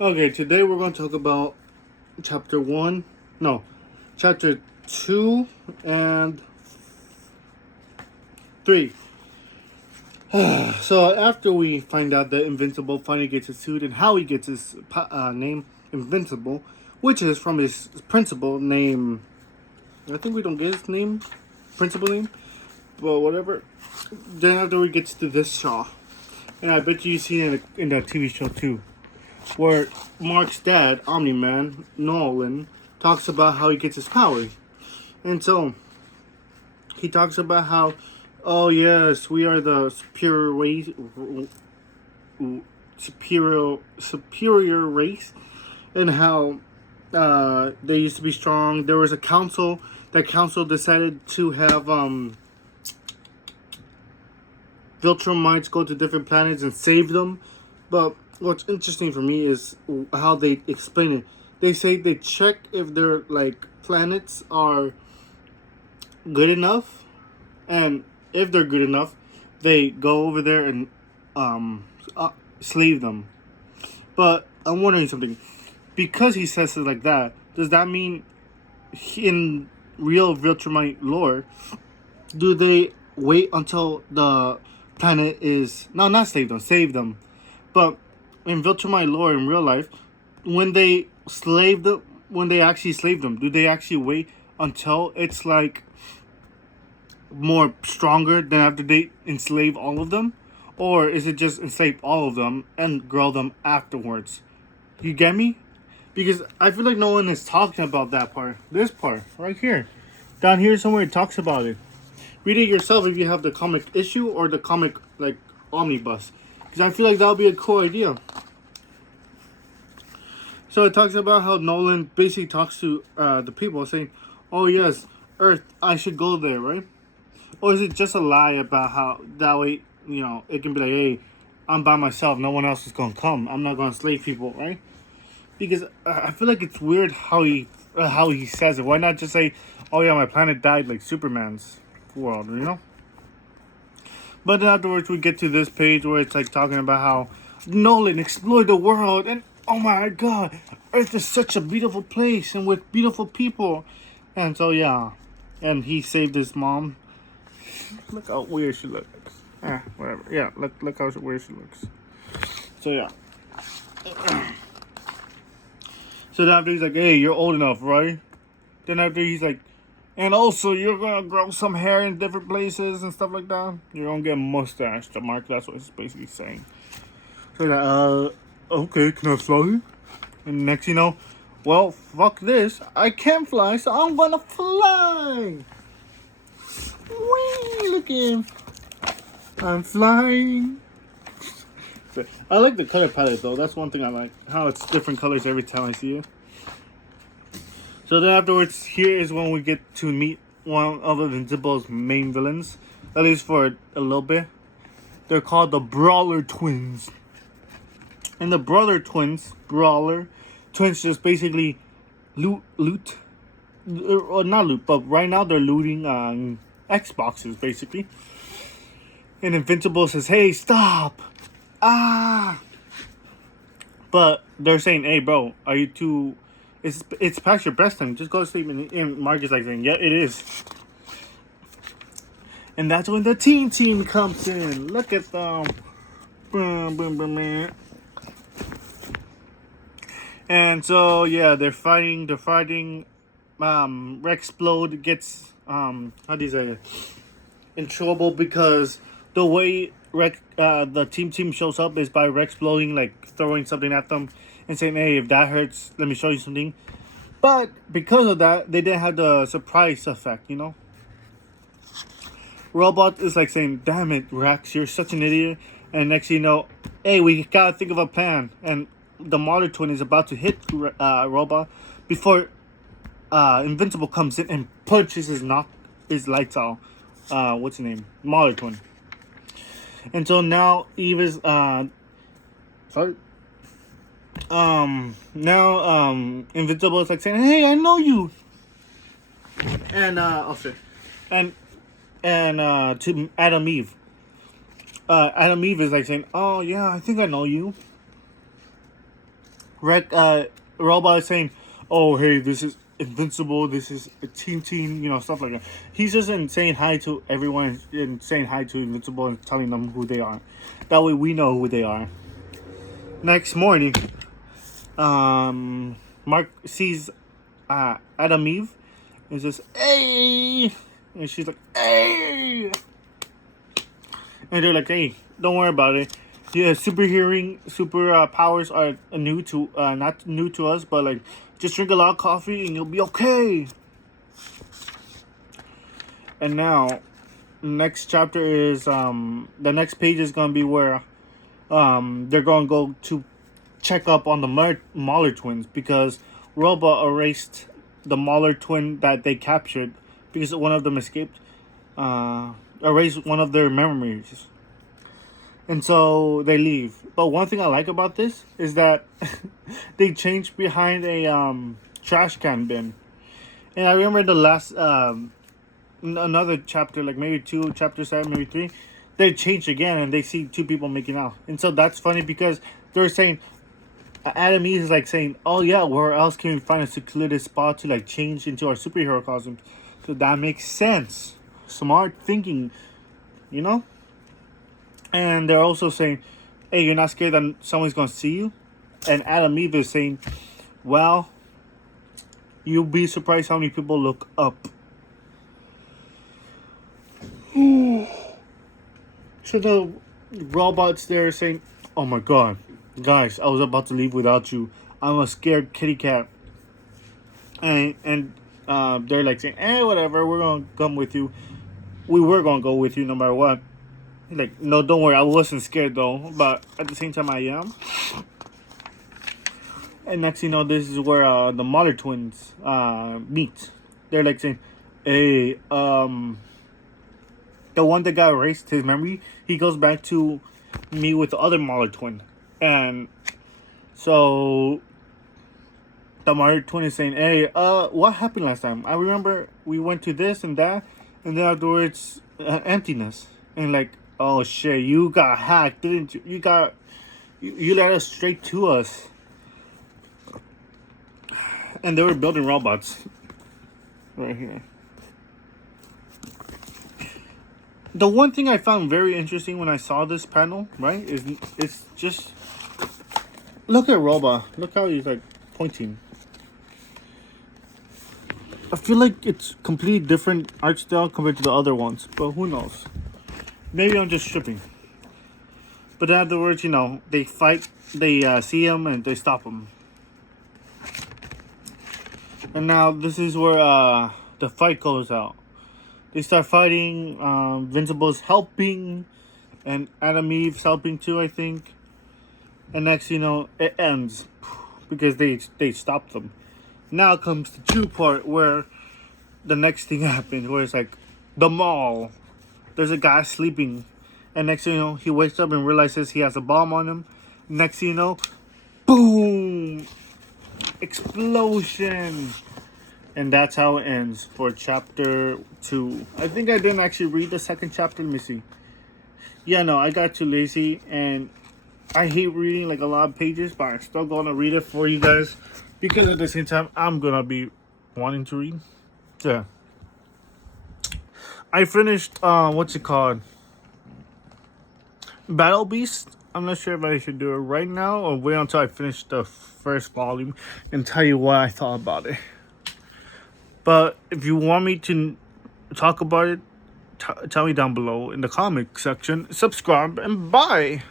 Okay, today we're going to talk about chapter 1, no, chapter 2 and 3. So, after we find out that Invincible finally gets his suit and how he gets his name, Invincible, which is from his principal name. I think we don't get his name, principal name, but whatever. Then, after we get to this Shaw, and I bet you've seen it in that TV show too, where Mark's dad, Omni-Man, Nolan, talks about how he gets his powers. And so, he talks about how, oh yes, we are the superior race, and how they used to be strong. There was a council. That council decided to have Viltrumites go to different planets and save them. But what's interesting for me is how they explain it. They say they check if their planets are good enough, and if they're good enough, they go over there and slave them. But I'm wondering something. Because he says it like that, does that mean in real Viltrumite lore, do they wait until the planet is not save them, but in Viltrumite lore in real life, when they actually slave them, do they actually wait until it's more stronger than after they enslave all of them, or is it just enslave all of them and grow them afterwards? You get me? Because I feel like no one is talking about that part. This part right here, down here somewhere, it talks about it. Read it yourself if you have the comic issue or the comic omnibus, because I feel like that would be a cool idea. So it talks about how Nolan basically talks to the people saying, "Oh yes, Earth, I should go there, right?" Or is it just a lie about how that way, it can be like, "Hey, I'm by myself. No one else is gonna come. I'm not gonna slave people, right?" Because I feel like it's weird how he says it. Why not just say, "Oh yeah, my planet died like Superman's world," But then afterwards, we get to this page where it's talking about how Nolan explored the world, and oh my god, Earth is such a beautiful place and with beautiful people, and so yeah, and he saved his mom. Look how weird she looks. Whatever. Yeah, look how weird she looks. So yeah. So then after he's like, "Hey, you're old enough, right?" Then after he's like, "And also you're gonna grow some hair in different places and stuff like that. You're gonna get a mustache." The Mark, that's what he's basically saying. So like, okay, can I fly? And next you know, well, fuck this. I can't fly, so I'm gonna fly. Whee! Look at him. I'm flying. I like the color palette though. That's one thing I like. How it's different colors every time I see it. So then afterwards, here is when we get to meet one of Invincible's main villains. At least for a little bit. They're called the Brawler Twins. And the Brawler Twins just basically loot. Or not loot, but right now they're looting Xboxes basically. And Invincible says, "Hey, stop! Ah!" But they're saying, "Hey, bro, are you too? It's past your bedtime. Just go to sleep." And Mark is saying, "Yeah, it is." And that's when the team comes in. Look at them. Boom, boom, boom, man. And so yeah, they're fighting. Rexplode gets how do you say it? In trouble because the way the team shows up is by Rexploding, throwing something at them and saying, "Hey, if that hurts, let me show you something." But because of that, they didn't have the surprise effect. Robot is saying, "Damn it, Rex, you're such an idiot." And next thing you know, "Hey, we gotta think of a plan." And the Mother Twin is about to hit Robot before Invincible comes in and punches his lights out. What's his name? Mother Twin. And so now Eve is sorry. Now Invincible is saying, "Hey, I know you." And oh shit. And to Adam Eve. Adam Eve is saying, "Oh yeah, I think I know you." Robot is saying, "Oh, hey, this is Invincible. This is a team, you know, stuff like that." He's just saying hi to everyone and saying hi to Invincible and telling them who they are. That way, we know who they are. Next morning, Mark sees Adam Eve and says, "Hey," and she's like, "Hey," and they're like, "Hey, don't worry about it. Yeah, super powers are new to not new to us, but like just drink a lot of coffee and you'll be okay." And now, next chapter is the next page is gonna be where they're gonna go to check up on the Mahler twins because Roba erased the Mahler twin that they captured because one of them escaped. Erased one of their memories. And so they leave. But one thing I like about this is that they changed behind a trash can bin. And I remember the last another chapter, like maybe 2, chapter 7, maybe 3, they changed again and they see 2 people making out. And so that's funny because they're saying Adam Eve is like saying, "Oh yeah, where else can we find a secluded spot to like change into our superhero costumes?" So that makes sense. Smart thinking, you know? And they're also saying, "Hey, you're not scared that someone's gonna see you?" And Adam Eve is saying, "Well, you'll be surprised how many people look up." So the robots there are saying, "Oh my god, guys, I was about to leave without you. I'm a scared kitty cat." And they're like saying, whatever, we're gonna come with you. We were gonna go with you no matter what." Like, "No, don't worry, I wasn't scared though, but at the same time I am." And next you know, this is where the Mahler twins meet. They're like saying, "Hey, the one that got erased his memory, he goes back to meet with the other Mahler twin." And so the Mahler twin is saying, "Hey, what happened last time? I remember we went to this and that, and then afterwards emptiness." And like, "Oh shit, you got hacked, didn't you? You led us straight to us." And they were building robots right here. The one thing I found very interesting when I saw this panel, right, is it's just look at Roba. Look how he's like pointing. I feel like it's completely different art style compared to the other ones, but who knows? Maybe I'm just tripping. But afterwards, you know, they fight. They see him and they stop him. And now this is where the fight goes out. They start fighting. Invincible's helping, and Adam Eve's helping too, I think. And next, you know, it ends because they stopped them. Now comes the true part where the next thing happens, where it's like the mall. There's a guy sleeping, and next thing you know, he wakes up and realizes he has a bomb on him. Next thing you know, boom! Explosion! And that's how it ends for chapter 2. I think I didn't actually read the second chapter. Let me see. Yeah, no, I got too lazy, and I hate reading like a lot of pages, but I'm still gonna read it for you guys because at the same time, I'm gonna be wanting to read. Yeah. I finished, what's it called? Battle Beast. I'm not sure if I should do it right now or wait until I finish the first volume and tell you what I thought about it. But if you want me to talk about it, tell me down below in the comment section. Subscribe and bye.